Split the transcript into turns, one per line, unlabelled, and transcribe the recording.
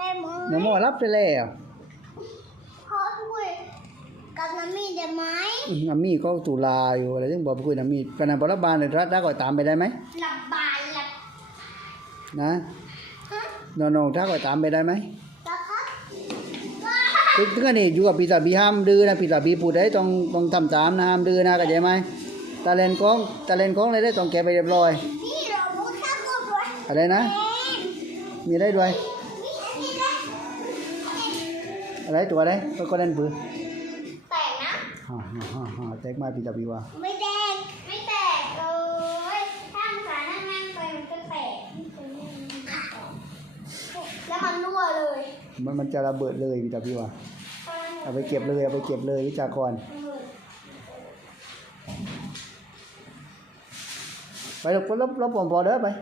ได้ไหม
น้ำมอรับไปแล้ว
ขอถ้วยกับน้ำมีได้ไหม
อืมน้ำมีก็ตุลาอยู่อะไรถึงบอกไปคุยน้ำมีปนันบรับบานเลยรัฐรัฐก็ตามไปได้ไหม
หลับบานหลับ
นะ
ฮะ
น้องๆถ้าก็ตามไปได้ไหม
แล้วครับว้า
ถึงถึงอันนี้อยู่กับปีศาจบีห้ามดื้อนะปีศาจบีพูดได้ต้องต้องทำตามนะห้ามดื้อนะเข้าใจไหมตาเลนกองตาเลนกองอะไรได้ต้องแกะไปเรียบร้อย
นี่เราพูดทั้งหมดด้วย
อะไรนะ
เอ็น
มีได้ด้วย
นี่อันนี้ได้
อะไรตัวอะไรก็ก็เล่นปืน
แตกนะ
ฮ่าฮ่าฮ่าฮ่าแตกมาปีศาจบีว่า
ไม่แตกไม่แตกเลยถ้าองศานั่งนั่งๆไปมันก็แตกแล้วมันรั่วเลย
มันมันจะระเบิดเลยปีศาจบีว่าเอาไปเก็บเลยเอาไปเก็บเลยวิจากรไปลบลบลบผมพอเด้อไป
ไ